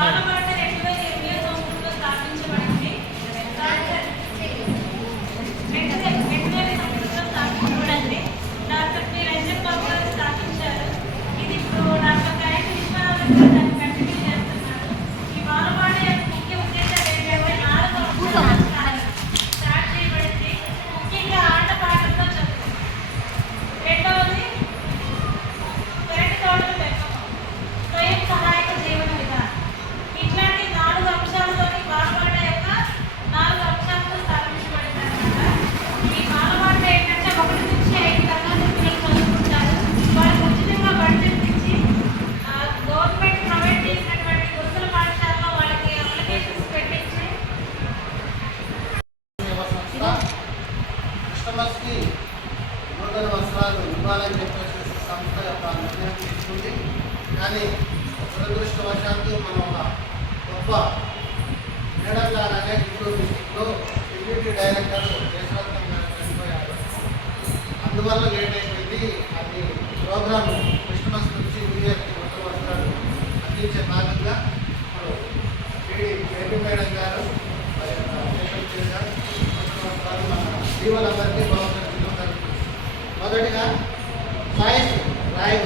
బాలబాట 2008వ సంవత్సరంలో స్థాపించబడింది. 2008 సంవత్సరంలో స్థాపించబడింది. డాక్టర్ పి రంజన్ బాబు గారు స్థాపించారు. ఇది ఇప్పుడు డాక్టర్ గాయత్రి విశ్వనాథన్ గారు దాన్ని కంటిన్యూ చేస్తున్నారు. ఈ బాలబాట యొక్క ముఖ్య ఉద్దేశం ఏంటంటే 4 అంశాలు స్టార్ట్ చేయబడింది. ముఖ్యంగా ఆటపాటలతో చెప్తుంది. రెండవది పెరటి తోటల పెంపకం, స్వయం సహాయక జీవన విధానం. ఇట్లాంటి 4 అంశాలతోని బాలబాట యొక్క 4 అంశాలతో స్థాపించబడింది అనమాట. ఈ బాలబాట ఏంటంటే 1 నుంచి 5 తరగతి పిల్లలు చదువుకుంటారు. వాళ్ళకి ఉచితంగా బడ్జెట్ ఇచ్చి గవర్నమెంట్ ప్రొవైడ్ చేసినటువంటి గురుకుల పాఠశాలలో వాళ్ళకి అప్లికేషన్స్ పెట్టించి కస్టమర్స్కి నూతన వస్త్రాలు ఇవ్వాలని చెప్పేసి సంస్థ యొక్క నిర్ణయం తీసుకుంది. కానీ దురదృష్టవశాత్తు మనం ఒక గొప్ప మేడం గానే గుంటూరు డిస్టిక్లో డిప్యూటీ డైరెక్టర్ యశ్వంతం గారు చనిపోయారు. అందువల్ల లేట్ అయిపోయింది. అది ప్రోగ్రామ్ క్రిస్మస్ నుంచి న్యూ ఇయర్కి నూతన వస్త్రాలు అందించే భాగంగా ఇప్పుడు బేబీ మేడం గారు జీవనందరికీ బహుమతి జరుగుతుంది. మొదటిగా సాయిస్ రాయ్